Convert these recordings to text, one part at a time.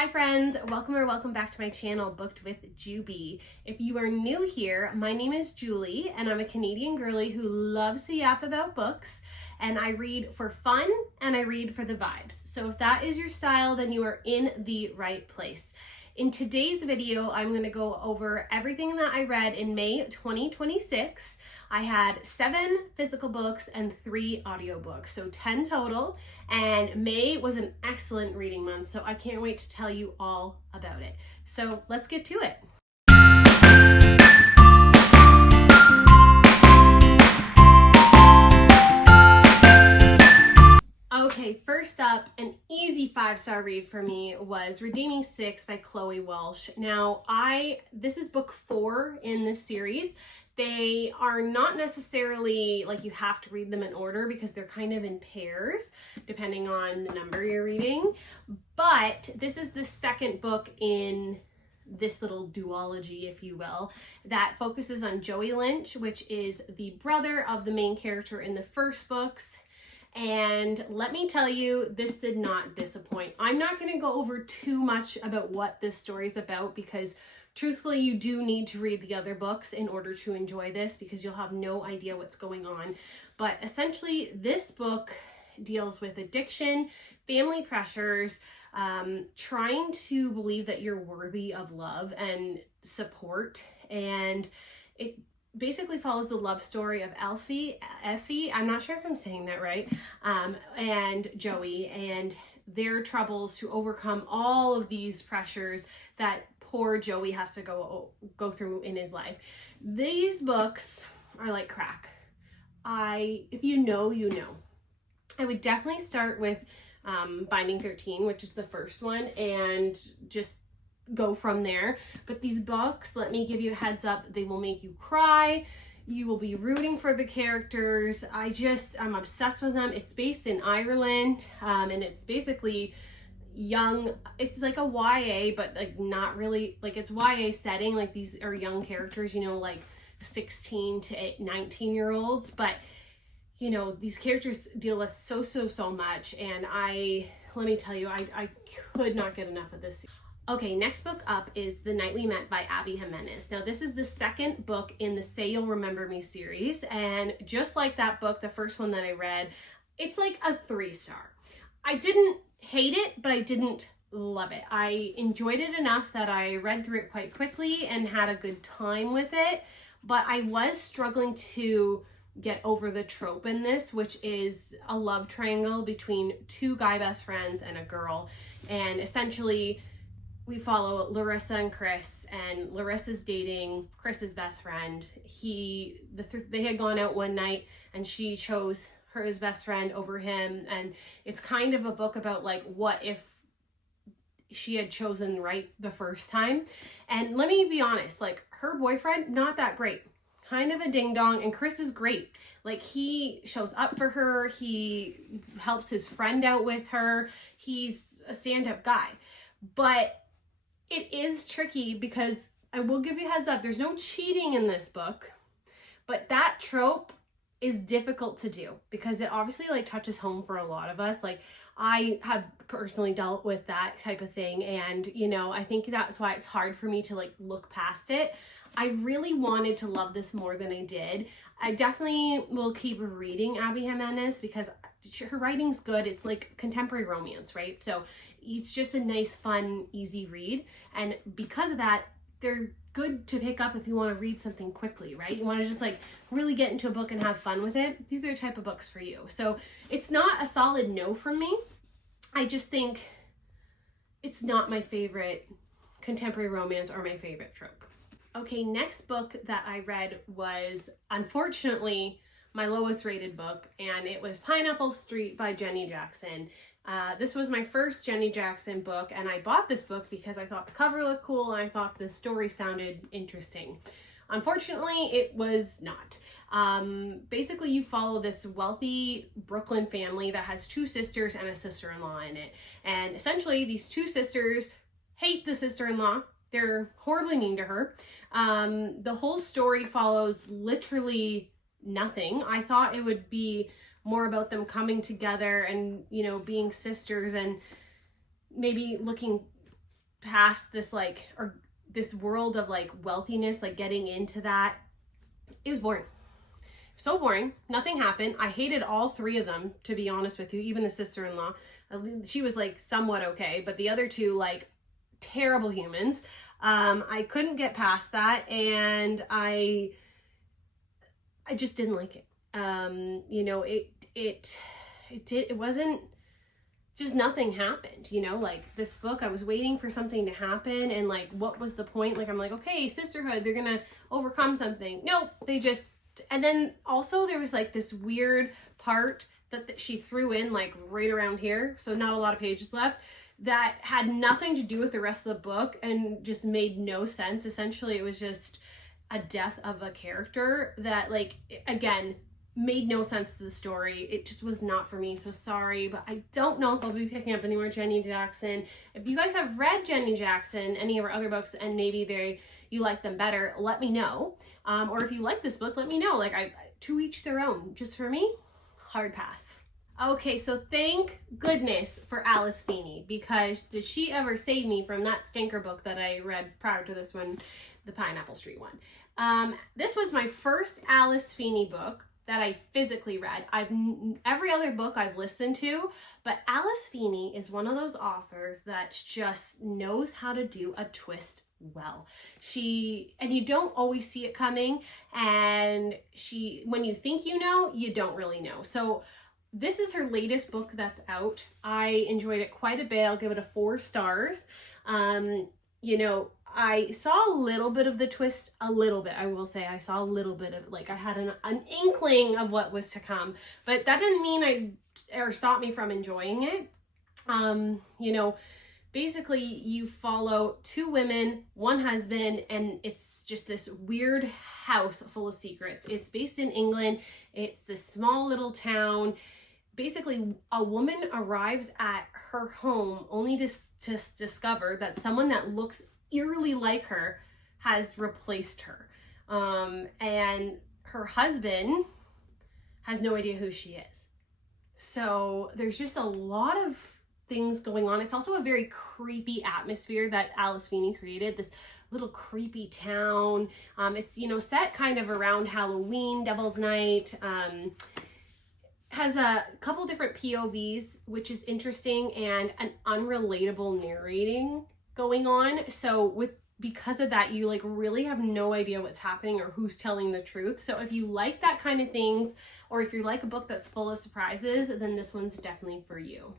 Hi friends, welcome back to my channel, Booked with Juby. If you are new here, my name is Julie and I'm a Canadian girly who loves to yap about books, and I read for fun and I read for the vibes. So if that is your style, then you are in the right place. In today's video, I'm going to go over everything that I read in May 2026. I had 7 physical books and 3 audiobooks, so 10 total, and May was an excellent reading month, so I can't wait to tell you all about it. So let's get to it. Okay, first up, an easy 5-star read for me was Redeeming 6 by Chloe Walsh. Now, this is book 4 in this series. They are not necessarily like you have to read them in order because they're kind of in pairs depending on the number you're reading. But this is the second book in this little duology, if you will, that focuses on Joey Lynch, which is the brother of the main character in the first books. And let me tell you, this did not disappoint. I'm not going to go over too much about what this story is about because truthfully, you do need to read the other books in order to enjoy this because you'll have no idea what's going on. But essentially, this book deals with addiction, family pressures, trying to believe that you're worthy of love and support. And it basically follows the love story of Effie, I'm not sure if I'm saying that right, and Joey, and their troubles to overcome all of these pressures that poor Joey has to go through in his life. These books are like crack. If you know, you know. I would definitely start with Binding 13, which is the first one, and just go from there. But these books, let me give you a heads up, they will make you cry. You will be rooting for the characters. I'm obsessed with them. It's based in Ireland, and it's basically young. It's like a YA, but like not really, like it's YA setting. Like these are young characters, you know, like 16 to 19-year-olds. But you know, these characters deal with so much, and let me tell you, I could not get enough of this. Okay, next book up is The Night We Met by Abby Jimenez. Now, this is the second book in the Say You'll Remember Me series, and just like that book, the first one that I read, it's like a 3-star. I didn't hate it, but I didn't love it. I enjoyed it enough that I read through it quite quickly and had a good time with it, but I was struggling to get over the trope in this, which is a love triangle between 2 guy best friends and a girl, and essentially we follow Larissa and Chris, and Larissa's dating Chris's best friend. They had gone out one night and she chose her best friend over him, and it's kind of a book about like what if she had chosen right the first time. And let me be honest, like her boyfriend, not that great, kind of a ding dong, and Chris is great. Like he shows up for her, he helps his friend out with her, he's a stand-up guy. But it is tricky because I will give you a heads up, there's no cheating in this book, but that trope is difficult to do because it obviously like touches home for a lot of us. Like I have personally dealt with that type of thing, and you know, I think that's why it's hard for me to like look past it. I really wanted to love this more than I did. I definitely will keep reading Abby Jimenez because her writing's good. It's like contemporary romance, right? So it's just a nice, fun, easy read. And because of that, they're good to pick up if you want to read something quickly, right? You want to just like really get into a book and have fun with it. These are the type of books for you. So it's not a solid no from me. I just think it's not my favorite contemporary romance or my favorite trope. Okay, next book that I read was, unfortunately, my lowest rated book, and it was Pineapple Street by Jenny Jackson. This was my first Jenny Jackson book, and I bought this book because I thought the cover looked cool and I thought the story sounded interesting. Unfortunately, it was not. Basically, you follow this wealthy Brooklyn family that has 2 sisters and a sister-in-law in it. And essentially, these 2 sisters hate the sister-in-law. They're horribly mean to her. The whole story follows literally nothing. I thought it would be more about them coming together and, you know, being sisters and maybe looking past this like, or this world of like wealthiness, like getting into that. It was boring. So boring. Nothing happened. I hated all three of them, to be honest with you. Even the sister-in-law. She was like somewhat okay, but the other two, like, terrible humans. I couldn't get past that, and I just didn't like it. You know, it wasn't, just nothing happened, you know, like this book, I was waiting for something to happen, and like, what was the point? Like, I'm like, okay, sisterhood, they're gonna overcome something. No, they just, and then also there was like this weird part that she threw in like right around here, so not a lot of pages left, that had nothing to do with the rest of the book and just made no sense. Essentially, it was just a death of a character that, like, again, made no sense to the story. It just was not for me, so sorry, but I don't know if I'll be picking up any more Jenny Jackson. If you guys have read Jenny Jackson, any of her other books, and maybe you like them better, let me know. Or if you like this book, let me know. Like, to each their own. Just for me, hard pass. Okay, so thank goodness for Alice Feeney, because did she ever save me from that stinker book that I read prior to this one, the Pineapple Street one. This was my first Alice Feeney book that I physically read. Every other book I've listened to, but Alice Feeney is one of those authors that just knows how to do a twist well. And you don't always see it coming, and when you think you know, you don't really know. So this is her latest book that's out. I enjoyed it quite a bit. I'll give it a 4 stars. You know, I saw a little bit of the twist, a little bit, I will say. I saw a little bit of, like, I had an inkling of what was to come, but that didn't mean or stop me from enjoying it. You know, basically you follow 2 women, 1 husband, and it's just this weird house full of secrets. It's based in England. It's this small little town. Basically, a woman arrives at her home only to discover that someone that looks eerily like her has replaced her. And her husband has no idea who she is. So there's just a lot of things going on. It's also a very creepy atmosphere that Alice Feeney created, this little creepy town. It's, you know, set kind of around Halloween, Devil's Night. Has a couple different POVs, which is interesting, and an unrelatable narrating going on. So because of that, you like really have no idea what's happening or who's telling the truth. So if you like that kind of things, or if you like a book that's full of surprises, then this one's definitely for you.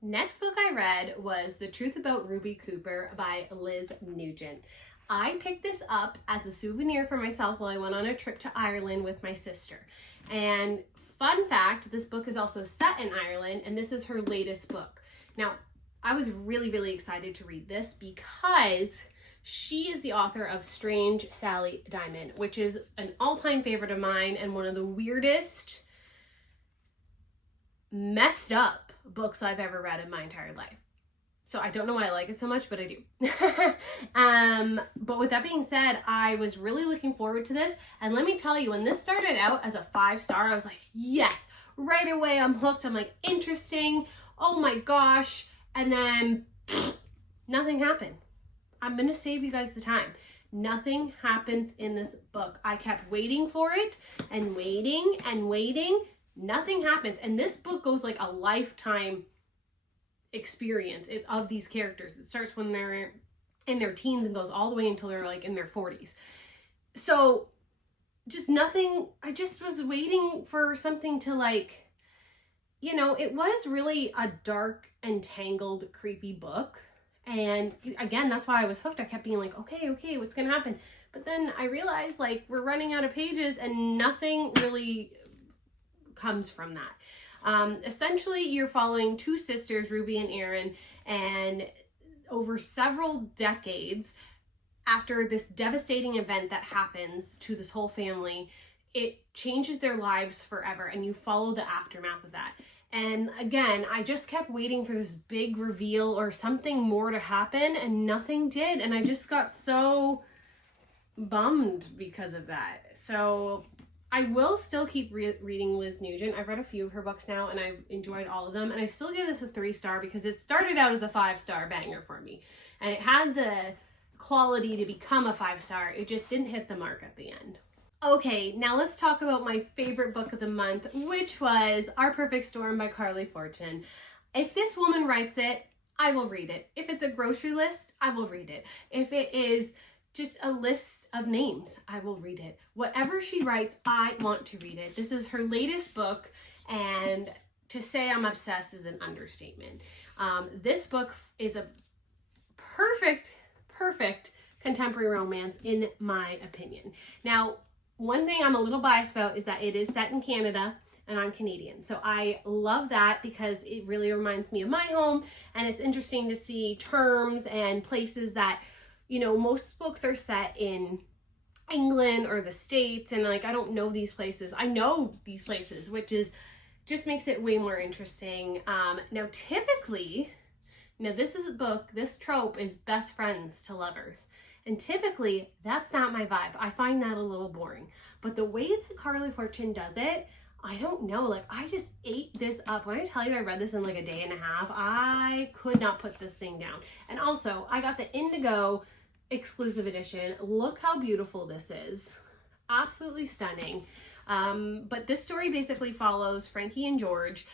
Next book I read was The Truth About Ruby Cooper by Liz Nugent. I picked this up as a souvenir for myself while I went on a trip to Ireland with my sister. And fun fact, this book is also set in Ireland, and this is her latest book. Now, I was really, really excited to read this because she is the author of Strange Sally Diamond, which is an all-time favorite of mine and one of the weirdest, messed up books I've ever read in my entire life. So I don't know why I like it so much, but I do. But with that being said, I was really looking forward to this. And let me tell you, when this started out as a 5-star, I was like, yes, right away I'm hooked. I'm like, interesting. Oh my gosh. And then nothing happened. I'm going to save you guys the time. Nothing happens in this book. I kept waiting for it and waiting and waiting. Nothing happens. And this book goes like a lifetime experience of these characters. It starts when they're in their teens and goes all the way until they're like in their 40s. So just nothing. I just was waiting for something to, like, you know, it was really a dark and tangled, creepy book. And again, that's why I was hooked. I kept being like, okay, what's gonna happen? But then I realized, like, we're running out of pages and nothing really comes from that. Essentially, you're following 2 sisters, Ruby and Erin, and over several decades after this devastating event that happens to this whole family, it changes their lives forever, and you follow the aftermath of that. And again, I just kept waiting for this big reveal or something more to happen, and nothing did, and I just got so bummed because of that. So I will still keep reading Liz Nugent. I've read a few of her books now, and I've enjoyed all of them. And I still give this a 3-star because it started out as a 5-star banger for me. And it had the quality to become a 5-star. It just didn't hit the mark at the end. Okay, now let's talk about my favorite book of the month, which was Our Perfect Storm by Carley Fortune. If this woman writes it, I will read it. If it's a grocery list, I will read it. If it is just a list of names, I will read it. Whatever she writes, I want to read it. This is her latest book, and to say I'm obsessed is an understatement. This book is a perfect contemporary romance in my opinion. Now, one thing I'm a little biased about is that it is set in Canada and I'm Canadian. So I love that because it really reminds me of my home, and it's interesting to see terms and places that, you know, most books are set in England or the States, and like I don't know these places. I know these places, which is just makes it way more interesting. Now typically, this is a book, this trope is best friends to lovers. And typically, that's not my vibe. I find that a little boring. But the way that Carley Fortune does it, I don't know. Like, I just ate this up. When I tell you I read this in like a day and a half, I could not put this thing down. And also, I got the Indigo exclusive edition. Look how beautiful this is. Absolutely stunning. But this story basically follows Frankie and George,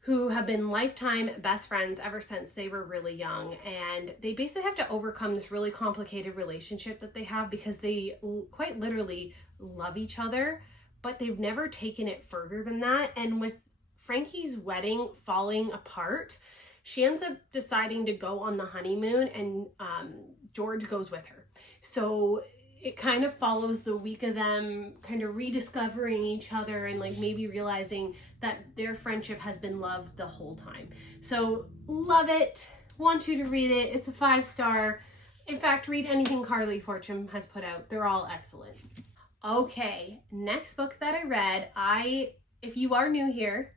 who have been lifetime best friends ever since they were really young. And they basically have to overcome this really complicated relationship that they have because they quite literally love each other, but they've never taken it further than that. And with Frankie's wedding falling apart, she ends up deciding to go on the honeymoon, and George goes with her. So it kind of follows the week of them kind of rediscovering each other and like maybe realizing that their friendship has been loved the whole time. So love it. Want you to read it. It's a 5-star. In fact, read anything Carley Fortune has put out. They're all excellent. Okay, next book that I read, if you are new here,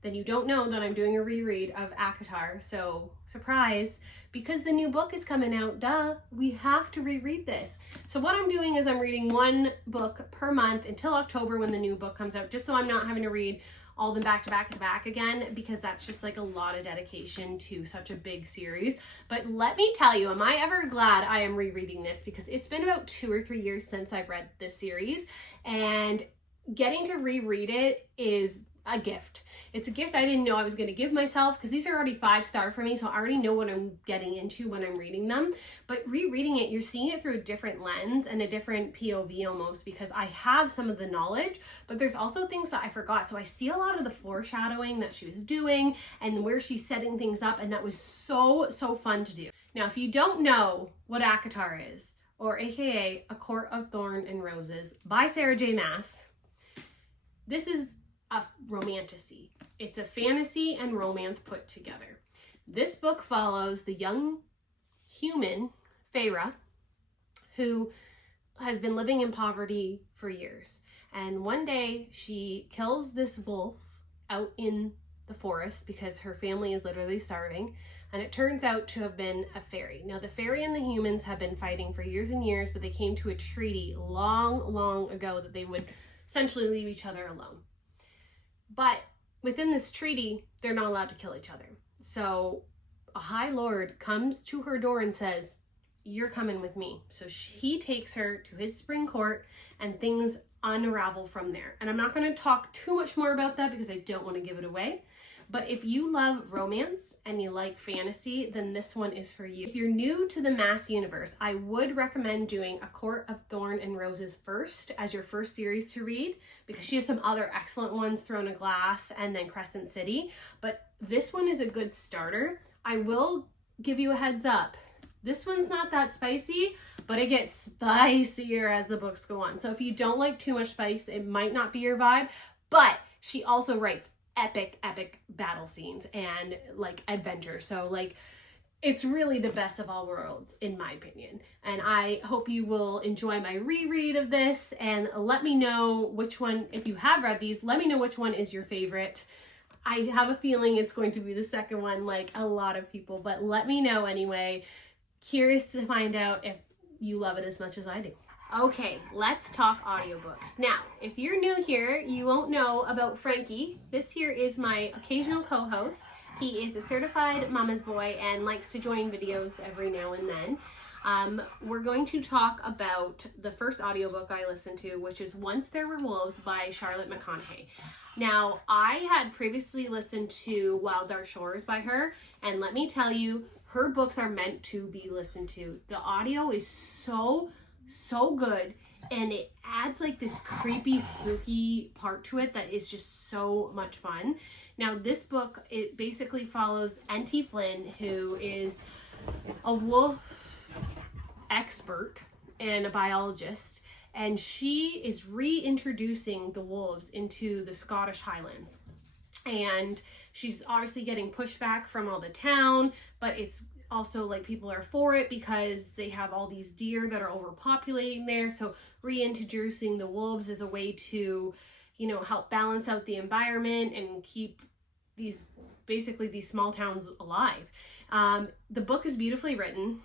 then you don't know that I'm doing a reread of ACOTAR. So surprise, because the new book is coming out, duh, we have to reread this. So what I'm doing is I'm reading one book per month until October when the new book comes out, just so I'm not having to read all of them back to back to back again, because that's just like a lot of dedication to such a big series. But let me tell you, am I ever glad I am rereading this, because it's been about 2 or 3 years since I've read this series, and getting to reread it is a gift. It's a gift I didn't know I was going to give myself, because these are already 5-star for me, so I already know what I'm getting into when I'm reading them. But rereading it, you're seeing it through a different lens and a different POV almost, because I have some of the knowledge, but there's also things that I forgot. So I see a lot of the foreshadowing that she was doing and where she's setting things up, and that was so fun to do. Now, if you don't know what ACOTAR is, or AKA A Court of Thorns and Roses by Sarah J. Maas, this is a romantasy. It's a fantasy and romance put together. This book follows the young human, Feyre, who has been living in poverty for years. And one day she kills this wolf out in the forest because her family is literally starving. And it turns out to have been a fairy. Now, the fairy and the humans have been fighting for years and years, but they came to a treaty long ago that they would essentially leave each other alone. But within this treaty, they're not allowed to kill each other. So a high lord comes to her door and says, "You're coming with me." So he takes her to his spring court, and things unravel from there. And I'm not going to talk too much more about that because I don't want to give it away. But if you love romance and you like fantasy, then this one is for you. If you're new to the Maas universe, I would recommend doing A Court of Thorns and Roses first as your first series to read, because she has some other excellent ones, Throne of Glass and then Crescent City. But this one is a good starter. I will give you a heads up. This one's not that spicy, but it gets spicier as the books go on. So if you don't like too much spice, it might not be your vibe. But she also writes epic battle scenes and like adventure. So like it's really the best of all worlds in my opinion. And I hope you will enjoy my reread of this, and let me know which one, if you have read these, let me know which one is your favorite. I have a feeling it's going to be the second one, like a lot of people, but let me know anyway. Curious to find out if you love it as much as I do. Okay, let's talk audiobooks. Now, if you're new here, you won't know about Frankie. This here is my occasional co-host, He is a certified mama's boy and likes to join videos every now and then. We're going to talk about the first audiobook I listened to, which is Once There Were Wolves by Charlotte McConaghy. Now, I had previously listened to Wild Dark Shores by her, and let me tell you, her books are meant to be listened to. The audio is so good, and it adds like this creepy, spooky part to it that is just so much fun. Now, this book, it basically follows N.T. Flynn, who is a wolf expert and a biologist, and she is reintroducing the wolves into the Scottish Highlands. And she's obviously getting pushback from all the town, but it's also like people are for it because they have all these deer that are overpopulating there. So reintroducing the wolves is a way to, you know, help balance out the environment and keep these small towns alive. The book is beautifully written.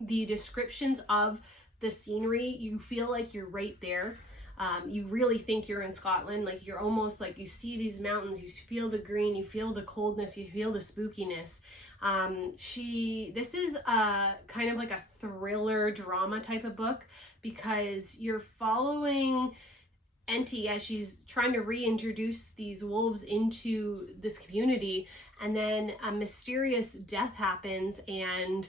The descriptions of the scenery, you feel like you're right there. You really think you're in Scotland. Like, you're almost like, you see these mountains, you feel the green, you feel the coldness, you feel the spookiness. This is a kind of like a thriller drama type of book, because you're following Enty as she's trying to reintroduce these wolves into this community, and then a mysterious death happens, and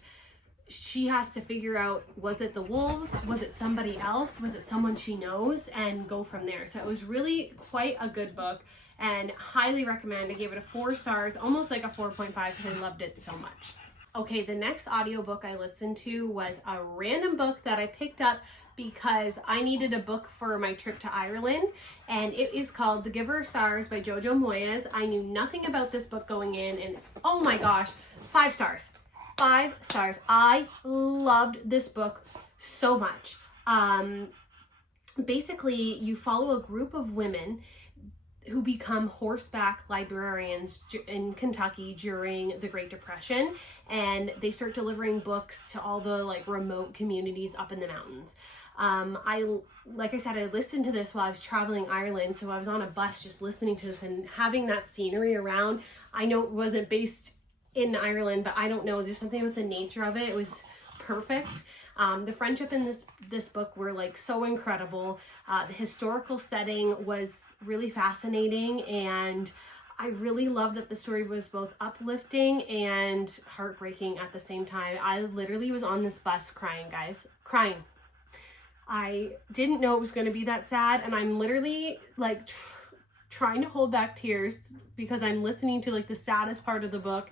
she has to figure out, was it the wolves? Was it somebody else? Was it someone she knows? And go from there. So it was really quite a good book, and highly recommend. I gave it a 4 stars, almost like a 4.5, because I loved it so much. Okay, the next audiobook I listened to was a random book that I picked up because I needed a book for my trip to Ireland, and it is called The Giver of Stars by Jojo Moyes. I knew nothing about this book going in, and oh my gosh, 5 stars. 5 stars. I loved this book so much. Basically, you follow a group of women who become horseback librarians in Kentucky during the Great Depression, and they start delivering books to all the like remote communities up in the mountains. Like I said, I listened to this while I was traveling Ireland, so I was on a bus just listening to this and having that scenery around. I know it wasn't based in Ireland, but I don't know, there's something with the nature of it. It was perfect. The friendship in this book were like so incredible. The historical setting was really fascinating, and I really loved that the story was both uplifting and heartbreaking at the same time. I literally was on this bus crying, guys, crying. I didn't know it was going to be that sad, and I'm literally like trying to hold back tears because I'm listening to like the saddest part of the book.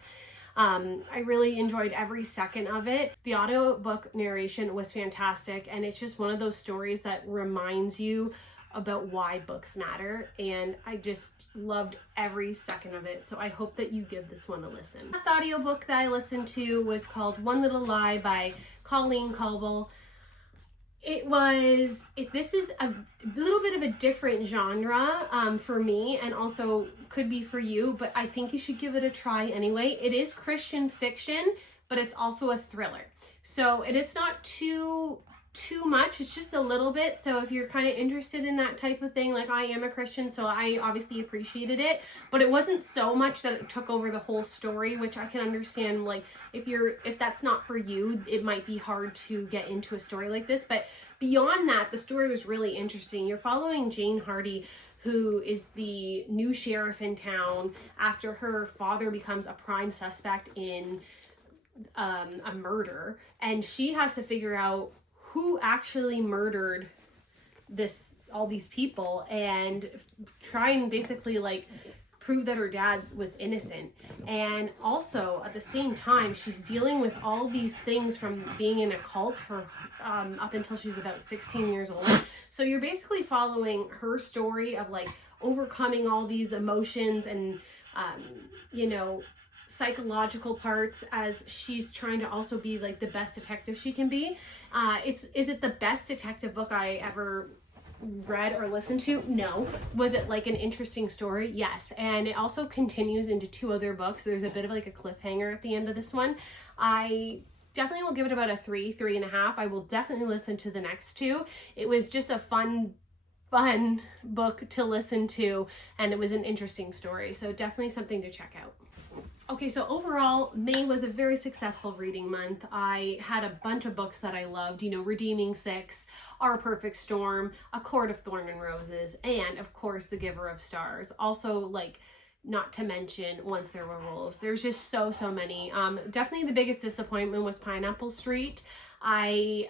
I really enjoyed every second of it. The audiobook narration was fantastic, and it's just one of those stories that reminds you about why books matter, and I just loved every second of it. So I hope that you give this one a listen. The last audiobook that I listened to was called One Little Lie by Colleen, Coble. This is a little bit of a different genre for me, and also could be for you, but I think you should give it a try anyway. It is Christian fiction, but it's also a thriller. So, and it's not too much, it's just a little bit. So if you're kind of interested in that type of thing, like I am a Christian, so I obviously appreciated it, but it wasn't so much that it took over the whole story, which I can understand. Like if that's not for you, it might be hard to get into a story like this. But beyond that, the story was really interesting. You're following Jane Hardy, who is the new sheriff in town after her father becomes a prime suspect in a murder, and she has to figure out who actually murdered all these people, and try and basically like prove that her dad was innocent. And also at the same time, she's dealing with all these things from being in a cult for up until she's about 16 years old. So you're basically following her story of like overcoming all these emotions and psychological parts as she's trying to also be like the best detective she can be. Is it the best detective book I ever read or listened to? No. Was it like an interesting story? Yes. And it also continues into 2 other books. There's a bit of like a cliffhanger at the end of this one. I definitely will give it about a 3.5. I will definitely listen to the next 2. It was just a fun book to listen to, and it was an interesting story. So definitely something to check out. Okay, so overall, May was a very successful reading month. I had a bunch of books that I loved, you know, Redeeming Six, Our Perfect Storm, A Court of Thorn and Roses, and of course, The Giver of Stars. Also, like, not to mention Once There Were Wolves. There's just so many. Definitely the biggest disappointment was Pineapple Street. I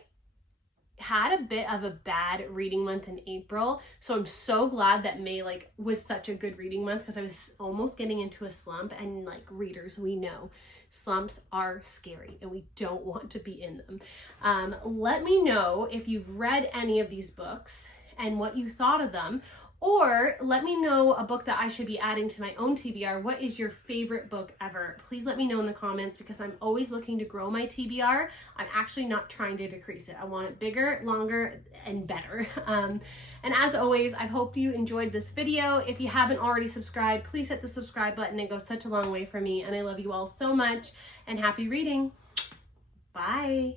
had a bit of a bad reading month in April, so I'm so glad that May like was such a good reading month, because I was almost getting into a slump, and like readers, we know slumps are scary and we don't want to be in them. Let me know if you've read any of these books and what you thought of them, or let me know a book that I should be adding to my own TBR. What is your favorite book ever? Please let me know in the comments, because I'm always looking to grow my TBR. I'm actually not trying to decrease it. I want it bigger, longer, and better. And as always, I hope you enjoyed this video. If you haven't already subscribed, please hit the subscribe button. It goes such a long way for me, and I love you all so much, and happy reading. Bye.